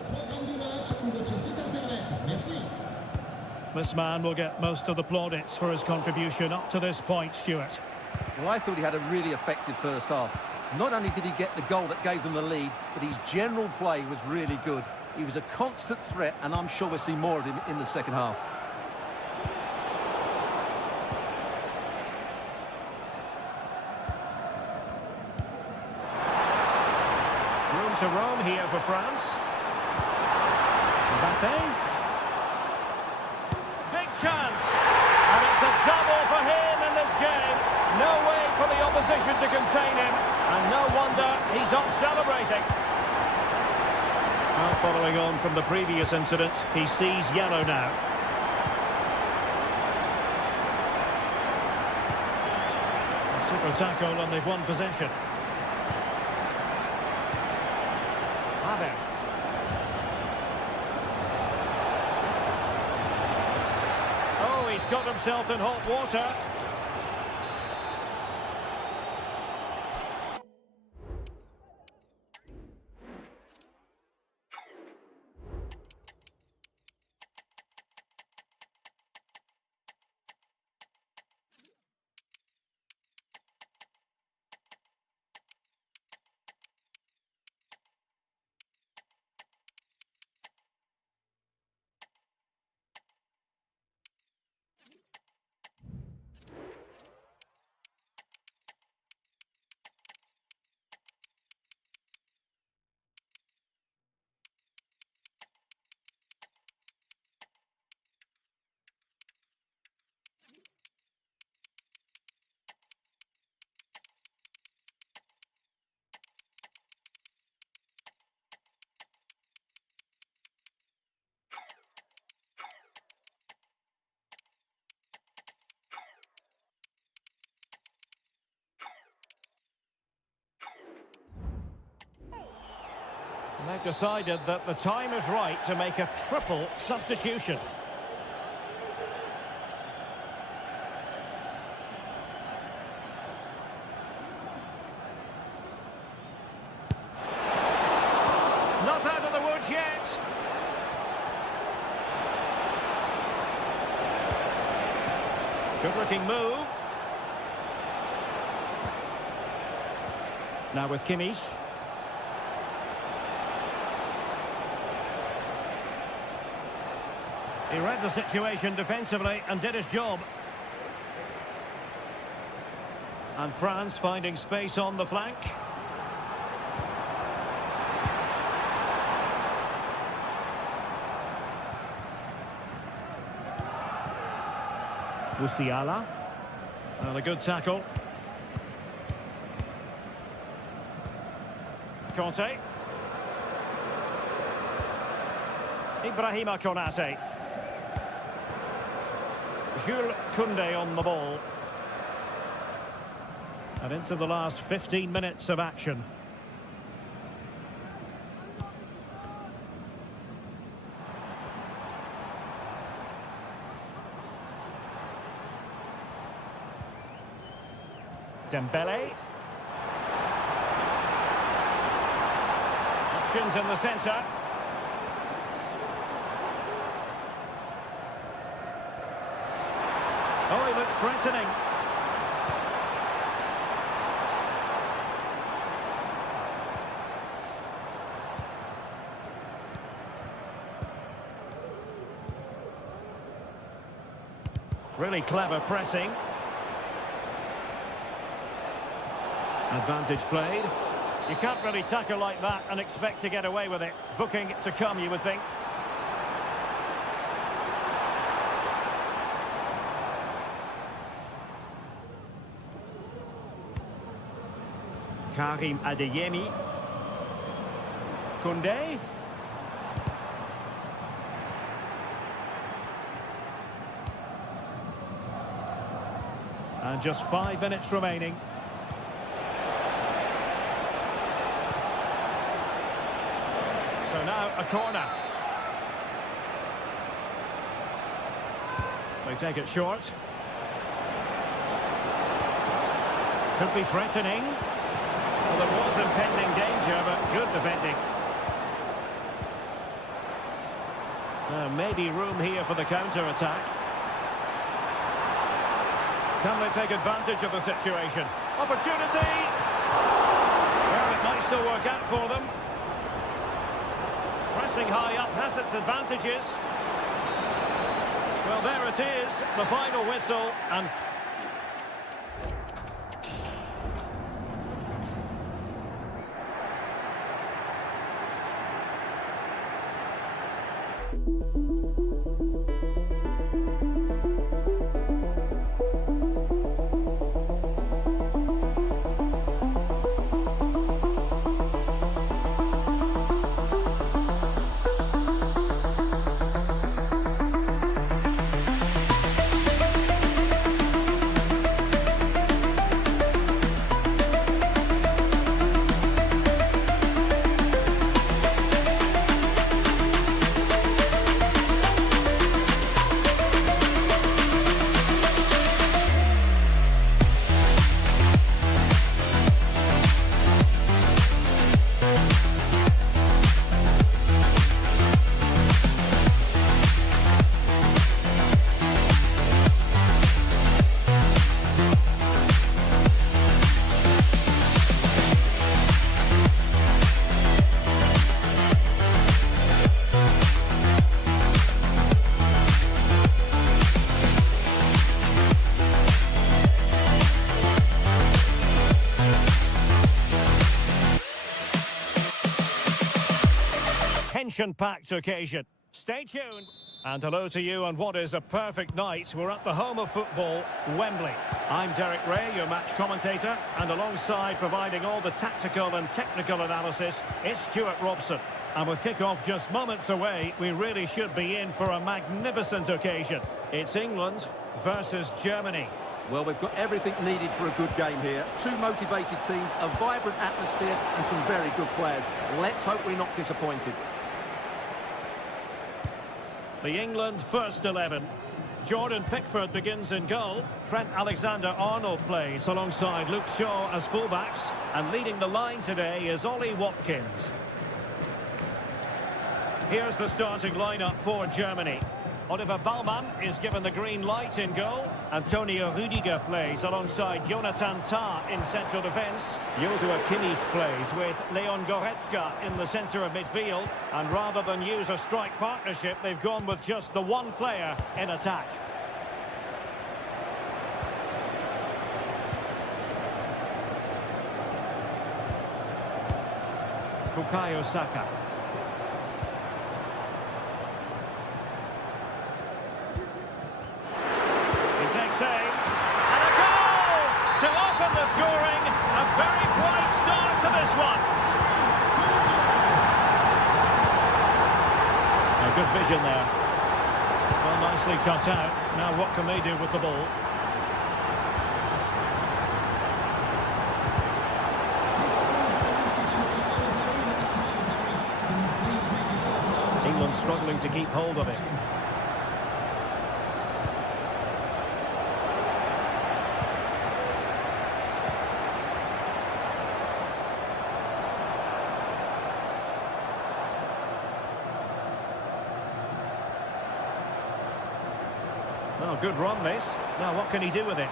This man will get most of the plaudits for his contribution up to this point, Stuart. Well, I thought he had a really effective first half. Not only did he get the goal that gave them the lead, but his general play was really good. He was a constant threat, and I'm sure we'll see more of him in the second half. Room to roam here for France. Mbappe. Big chance. And it's a double for him in this game. No way for the opposition to contain him. And no wonder he's off celebrating. Well, following on from the previous incident, he sees yellow now. A super tackle and they've won possession. Havertz. Oh, he's got himself in hot water. And they've decided that the time is right to make a triple substitution. Not out of the woods yet. Good-looking move. Now with Kimmich. He read the situation defensively and did his job. And France finding space on the flank. Musiala. And a good tackle. Conte. Ibrahima Konate. Jules Koundé on the ball. And into the last 15 minutes of action. Dembele. Options in the centre. Oh, he looks threatening. Really clever pressing. Advantage played. You can't really tackle like that and expect to get away with it. Booking to come, you would think. Karim Adeyemi. Koundé. And just 5 minutes remaining. So now a corner. They take it short. Could be threatening. Well, there was impending danger, but good defending. Maybe room here for the counter-attack. Can they take advantage of the situation? Opportunity! Well, it might still work out for them. Pressing high up has its advantages. Well, there it is, the final whistle, and tension-packed occasion. Stay tuned. And hello to you on what is a perfect night. We're at the home of football, Wembley. I'm Derek Ray, your match commentator, and alongside providing all the tactical and technical analysis, it's Stuart Robson. And with kick-off just moments away, we really should be in for a magnificent occasion. It's England versus Germany. Well, we've got everything needed for a good game here. Two motivated teams, a vibrant atmosphere, and some very good players. Let's hope we're not disappointed. The England first 11. Jordan Pickford begins in goal. Trent Alexander-Arnold plays alongside Luke Shaw as fullbacks. And leading the line today is Ollie Watkins. Here's the starting lineup for Germany. Oliver Baumann is given the green light in goal. Antonio Rüdiger plays alongside Jonathan Tah in central defence. Joshua Kimmich plays with Leon Goretzka in the centre of midfield. And rather than use a strike partnership, they've gone with just the one player in attack. Bukayo Saka. Save, and a goal to open the scoring. A very bright start to this one. A good vision there. Well, nicely cut out. Now what can they do with the ball? England struggling to keep hold of it. Oh, good run this. Now what can he do with it?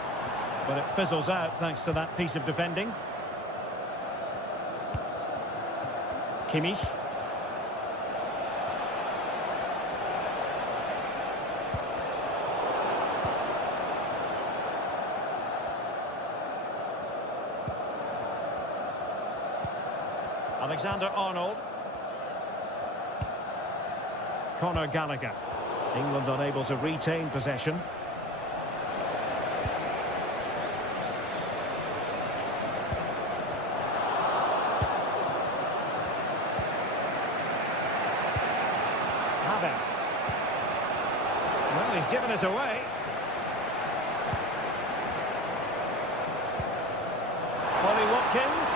But it fizzles out thanks to that piece of defending. Kimmich. Alexander-Arnold. Conor Gallagher. England unable to retain possession. Havertz. Well, he's given us away. Ollie Watkins.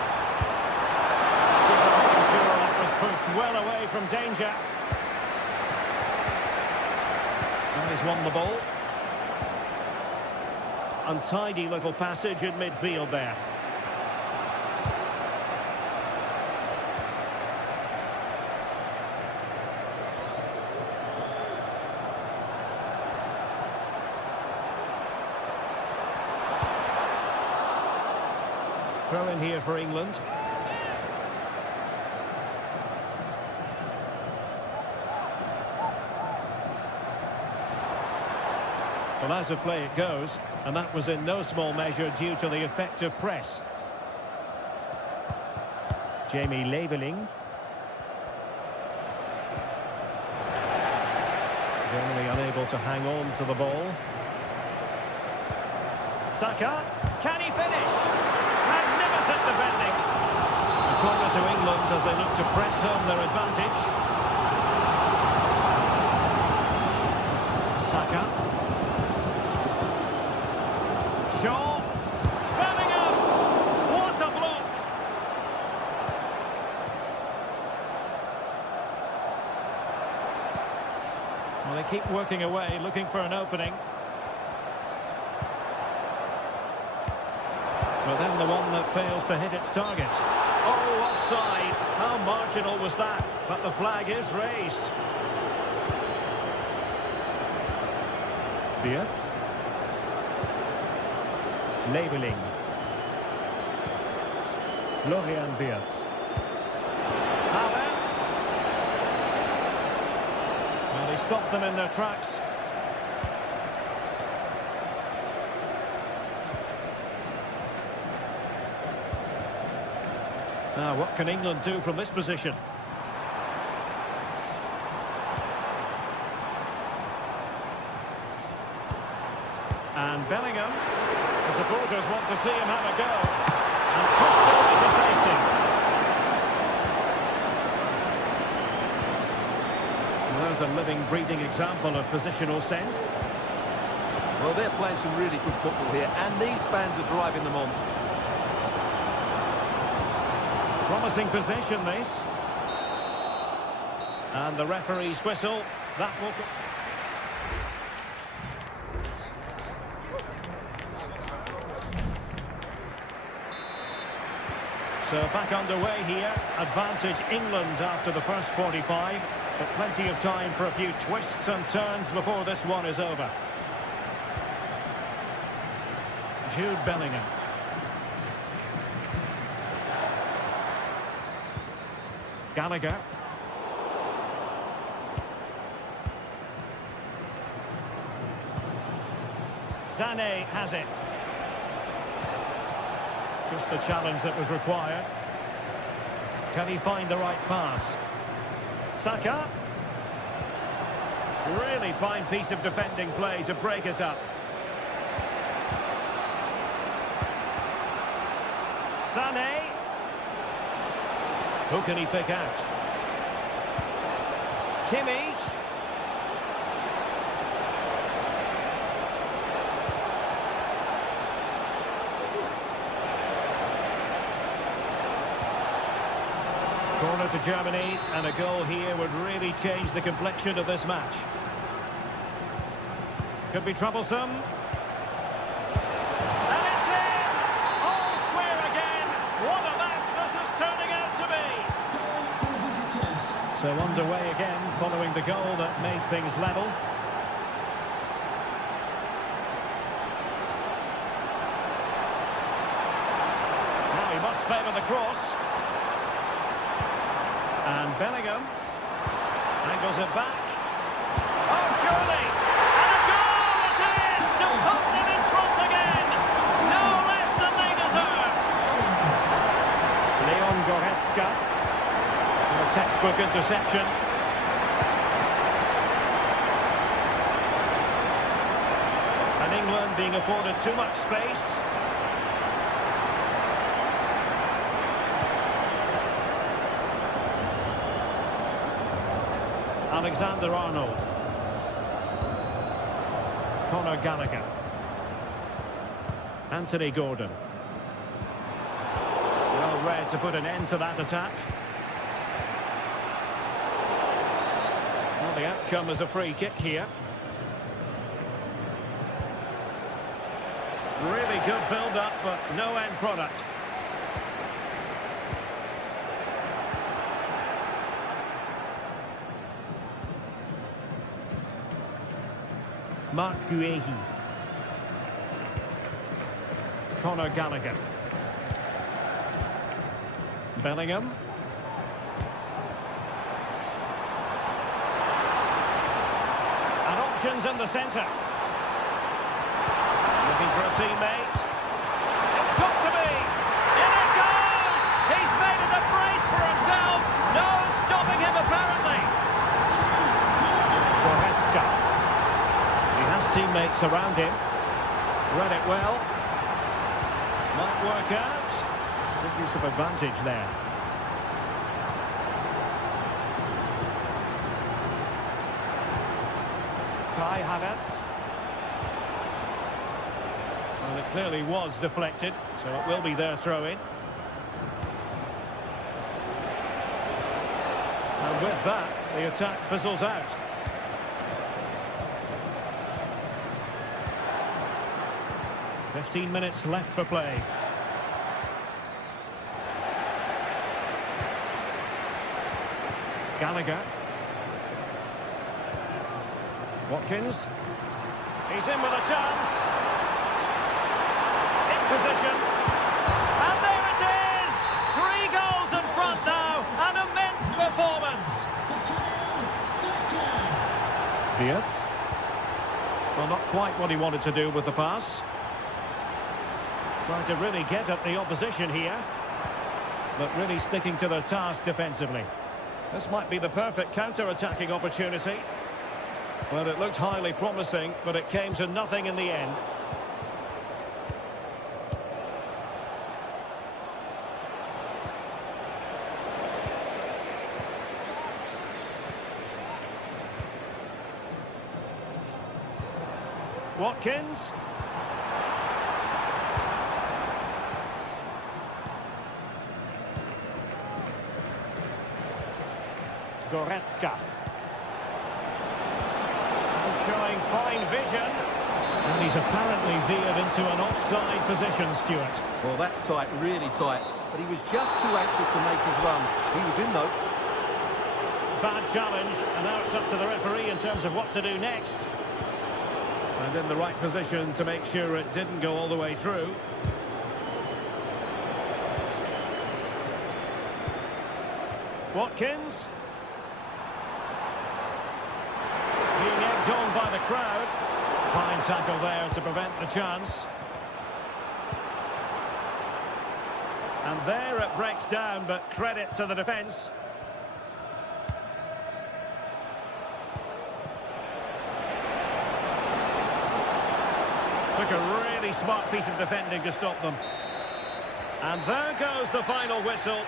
Sure, that was pushed well away from danger. And he's won the ball. Untidy little passage in midfield there. Throw in here for England. Well, out of play it goes, and that was in no small measure due to the effective press. Jamie Leveling. Germany unable to hang on to the ball. Saka, can he finish? Magnificent defending. A corner to England as they look to press home their advantage. Saka. Shaw. Bellingham. What a block. Well, they keep working away, looking for an opening. But then the one that fails to hit its target. Oh, offside. How marginal was that? But the flag is raised. Wirtz. Leveling. Florian Wirtz. Havertz. Well, they stopped them in their tracks. Now, what can England do from this position? And Bellingham. The supporters want to see him have a go. And pushed over to safety. Well, there's a living, breathing example of positional sense. Well, they're playing some really good football here, and these fans are driving them on. Promising possession, this. And the referee's whistle. That will... So back underway here. Advantage England after the first 45. But plenty of time for a few twists and turns before this one is over. Jude Bellingham. Gallagher. Sané has it. Just the challenge that was required. Can he find the right pass? Saka. Really fine piece of defending play to break us up. Sané. Who can he pick out? Kimmich. Corner to Germany, and a goal here would really change the complexion of this match. Could be troublesome. And it's in! All square again! What a match this is turning out to be! So underway again, following the goal that made things level. Now he must favour the cross. And Bellingham angles it back. Oh, surely! And a goal it is to put them in front again! No less than they deserve! Leon Goretzka. A textbook interception. And England being afforded too much space. Alexander-Arnold. Conor Gallagher. Anthony Gordon. Well read to put an end to that attack. Well, the outcome is a free kick here. Really good build-up, but no end product. Mark Guehi. Conor Gallagher. Bellingham. And options in the centre. Looking for a teammate. It's got to be! In it goes! He's made it a brace for himself! No stopping him, apparently! Goretzka. He has teammates around him. Read it well. Might work out. Good use of advantage there. Kai Havertz. Well, it clearly was deflected, so it will be their throw-in. And with that, the attack fizzles out. "15 minutes left for play. Gallagher. Watkins. He's in with a chance. In position. And there it is! 3 goals in front now. An immense performance. Diaz. Well, not quite what he wanted to do with the pass. Trying to really get at the opposition here. But really sticking to their task defensively. This might be the perfect counter-attacking opportunity. Well, it looked highly promising, but it came to nothing in the end. Watkins. Goretzka. Showing fine vision. And he's apparently veered into an offside position, Stuart. Well, that's tight, really tight. But he was just too anxious to make his run. He was in, though. Bad challenge, and now it's up to the referee in terms of what to do next. And in the right position to make sure it didn't go all the way through. Watkins. Being egged on by the crowd. Fine tackle there to prevent the chance. And there it breaks down, but credit to the defence. Took a really smart piece of defending to stop them. And there goes the final whistle.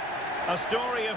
A story of...